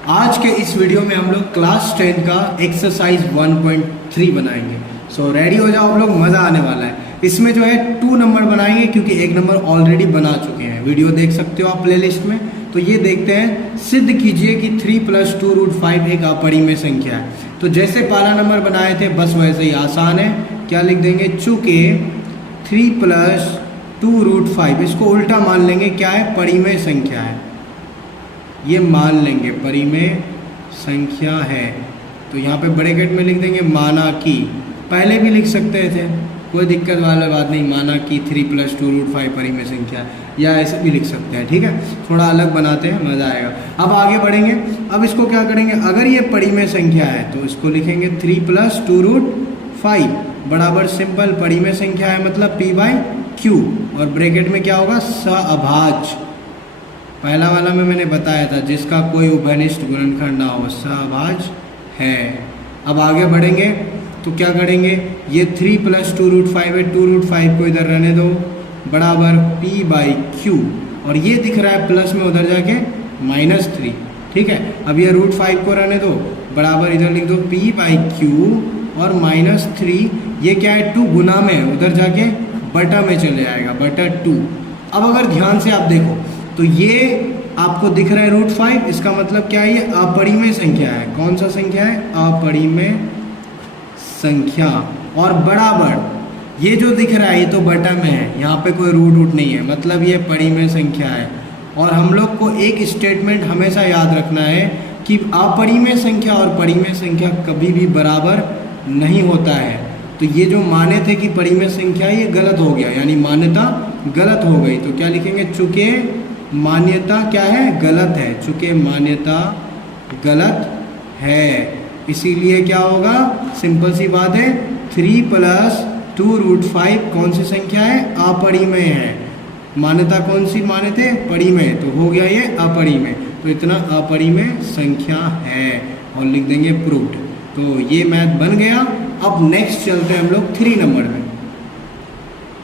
आज के इस वीडियो में हम लोग क्लास 10 का एक्सरसाइज 1.3 बनाएंगे। सो रेडी हो जाओ आप लोग, मज़ा आने वाला है। इसमें जो है 2 नंबर बनाएंगे क्योंकि 1 नंबर ऑलरेडी बना चुके हैं। वीडियो देख सकते हो आप प्लेलिस्ट में। तो ये देखते हैं, सिद्ध कीजिए कि 3 + 2√5 एक अपरिमेय संख्या है। तो जैसे पहला नंबर बनाए थे बस वैसे ही आसान है। क्या लिख देंगे, चूँकि 3 + 2√5 इसको उल्टा मान लेंगे, क्या है, परिमेय संख्या है। ये मान लेंगे परिमेय संख्या है। तो यहाँ पे ब्रैकेट में लिख देंगे माना कि, पहले भी लिख सकते थे, कोई दिक्कत वाला बात नहीं। माना कि 3 + 2√5 परिमेय संख्या है, या ऐसे भी लिख सकते हैं। ठीक है, थोड़ा अलग बनाते हैं, मज़ा आएगा। अब आगे बढ़ेंगे। अब इसको क्या करेंगे, अगर ये परिमेय संख्या है तो इसको लिखेंगे 3 + 2√5 बराबर सिंपल परिमेय संख्या है, मतलब p/q, और ब्रैकेट में क्या होगा, सहअभाज्य। पहला वाला में मैंने बताया था, जिसका कोई उभयनिष्ठ गुणनखंड ना हो, सहअभाज्य है। अब आगे बढ़ेंगे तो क्या करेंगे, ये 3 + 2√5 है, 2√5 को इधर रहने दो, बराबर p/q, और ये दिख रहा है प्लस में, उधर जाके -3। ठीक है, अब ये √5 को रहने दो, बराबर इधर लिख दो p/q और -3, ये क्या है, 2 गुना में, उधर जाके बटा में चले आएगा, बटा 2। अब अगर ध्यान से आप देखो तो ये आपको दिख रहा है √5, इसका मतलब क्या है, ये अपरिमेय संख्या है। कौन सा संख्या है, अपरिमेय संख्या। और बराबर ये जो दिख रहा है ये तो बटा में है, यहाँ पे कोई रूट नहीं है, मतलब ये परिमेय संख्या है। और हम लोग को एक स्टेटमेंट हमेशा याद रखना है कि अपरिमेय संख्या और परिमेय संख्या कभी भी बराबर नहीं होता है। तो ये जो माने थे कि परिमेय संख्या, ये गलत हो गया, यानी मान्यता गलत हो गई। तो क्या लिखेंगे, चूँकि मान्यता क्या है, गलत है। चूँकि मान्यता गलत है, इसीलिए क्या होगा, सिंपल सी बात है, 3 + 2√5 कौन सी संख्या है, अपरिमेय है। मान्यता कौन सी माने थे, परिमेय, तो हो गया ये अपरिमेय। तो इतना अपरिमेय संख्या है, और लिख देंगे प्रूव्ड। तो ये मैथ बन गया। अब नेक्स्ट चलते हैं हम लोग 3 नंबर में,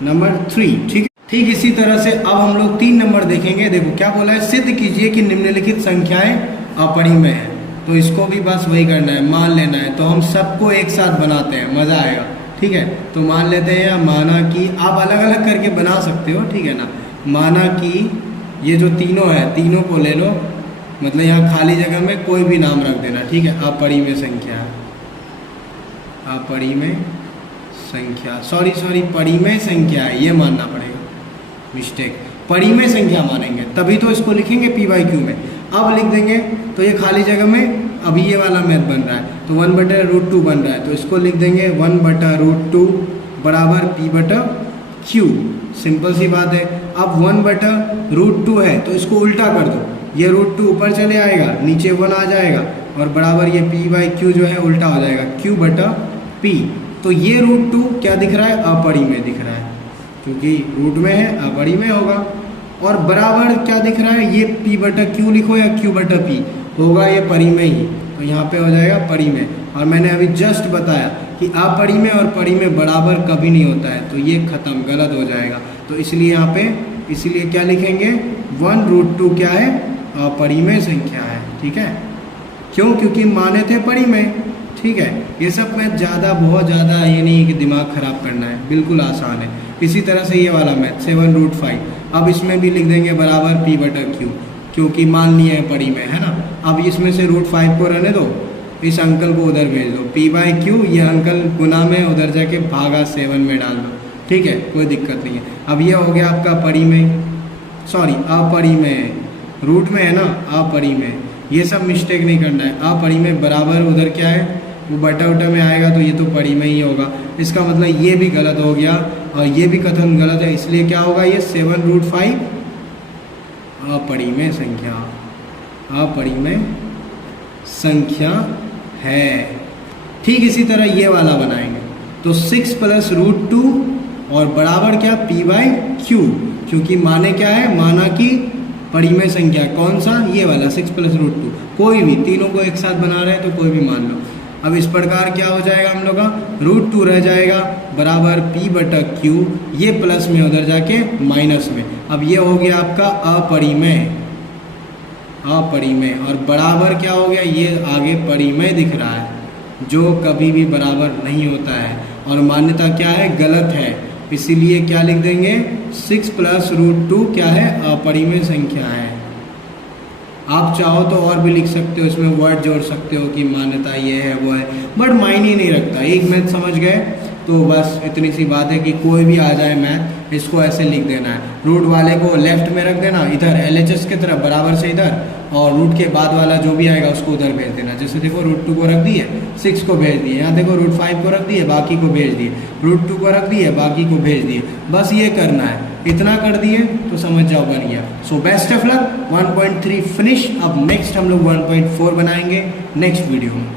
नंबर 3। ठीक है, ठीक इसी तरह से अब हम लोग 3 नंबर देखेंगे। देखो क्या बोला है, सिद्ध कीजिए कि निम्नलिखित संख्याएं अपरिमेय है। तो इसको भी बस वही करना है, मान लेना है। तो हम सबको एक साथ बनाते हैं, मज़ा आएगा। ठीक है, तो मान लेते हैं, या माना कि, आप अलग अलग करके बना सकते हो, ठीक है ना। माना कि ये जो तीनों है, तीनों को ले लो, मतलब यहाँ खाली जगह में कोई भी नाम रख देना। ठीक है, अपरिमेय संख्या, अपरिमेय संख्या, सॉरी परिमेय संख्या है, ये मानना पड़ेगा, मिस्टेक। परिमेय संख्या मानेंगे तभी तो इसको लिखेंगे p/q में। अब लिख देंगे तो ये खाली जगह में अभी ये वाला मैथ बन रहा है, तो 1/√2 बन रहा है, तो इसको लिख देंगे 1/√2 बराबर p/q। सिंपल सी बात है। अब 1/√2 है तो इसको उल्टा कर दो, ये √2 ऊपर चले आएगा, नीचे 1 आ जाएगा, और बराबर ये p/q जो है उल्टा हो जाएगा, q/p। तो ये √2 क्या दिख रहा है, अपरिमेय दिख रहा है, क्योंकि रूट में है, अपरिमेय होगा। और बराबर क्या दिख रहा है, ये p/q लिखो या q/p, होगा ये परिमेय ही, तो यहाँ पे हो जाएगा परिमेय। और मैंने अभी जस्ट बताया कि अपरिमेय और परिमेय बराबर कभी नहीं होता है, तो ये खत्म, गलत हो जाएगा। तो इसलिए यहाँ पे, इसलिए क्या लिखेंगे, 1√2 क्या है, अपरिमेय संख्या है। ठीक है, क्यों, क्योंकि माने थे परिमेय। ठीक है, ये सब मैथ ज़्यादा, बहुत ज़्यादा ये नहीं कि दिमाग ख़राब करना है, बिल्कुल आसान है। इसी तरह से ये वाला मैथ 7√5, अब इसमें भी लिख देंगे बराबर p/q, क्योंकि मान लिया है परिमेय, है ना। अब इसमें से √5 को रहने दो, इस अंकल को उधर भेज दो, p/q, ये अंकल गुना में, उधर जाके भागा 7 में डाल दो। ठीक है, कोई दिक्कत नहीं है। अब ये हो गया आपका परिमेय, सॉरी अपरिमेय, रूट में है ना, अपरिमेय। ये सब मिस्टेक नहीं करना है। अपरिमेय बराबर उधर क्या है, वो बटा उटा में आएगा, तो ये तो परिमेय ही होगा। इसका मतलब ये भी गलत हो गया, और ये भी कथन गलत है, इसलिए क्या होगा, ये 7√5 अपरिमेय संख्या, अपरिमेय संख्या है। ठीक इसी तरह ये वाला बनाएंगे, तो 6 + √2 और बराबर क्या, p/q, क्योंकि माने क्या है, माना कि परिमेय संख्या, कौन सा, ये वाला 6 + √2, कोई भी, तीनों को एक साथ बना रहे हैं तो कोई भी मान लो। अब इस प्रकार क्या हो जाएगा हम लोग का, √2 रह जाएगा, बराबर p/q, ये प्लस में उधर जाके माइनस में। अब ये हो गया आपका अपरिमेय, अपरिमेय, और बराबर क्या हो गया, ये आगे परिमेय दिख रहा है जो कभी भी बराबर नहीं होता है, और मान्यता क्या है, गलत है, इसीलिए क्या लिख देंगे 6 + √2 क्या है, अपरिमेय संख्या है। आप चाहो तो और भी लिख सकते हो, इसमें वर्ड जोड़ सकते हो कि मान्यता ये है वो है, बट मायने नहीं रखता। एक मैथ समझ गए तो बस इतनी सी बात है कि कोई भी आ जाए मैथ, इसको ऐसे लिख देना है, रूट वाले को लेफ्ट में रख देना, इधर LHS की तरफ बराबर से इधर, और रूट के बाद वाला जो भी आएगा उसको उधर भेज देना। जैसे देखो √2 को रख दिए, 6 को भेज दिए, यहाँ देखो √5 को रख दिए, बाकी को भेज दिए, √2 को रख दिए, बाकी को भेज दिए, बस ये करना है। इतना कर दिए तो समझ जाओ बन गया। So best of luck, 1.3 finish. अब नेक्स्ट हम लोग 1.4 बनाएंगे नेक्स्ट वीडियो में।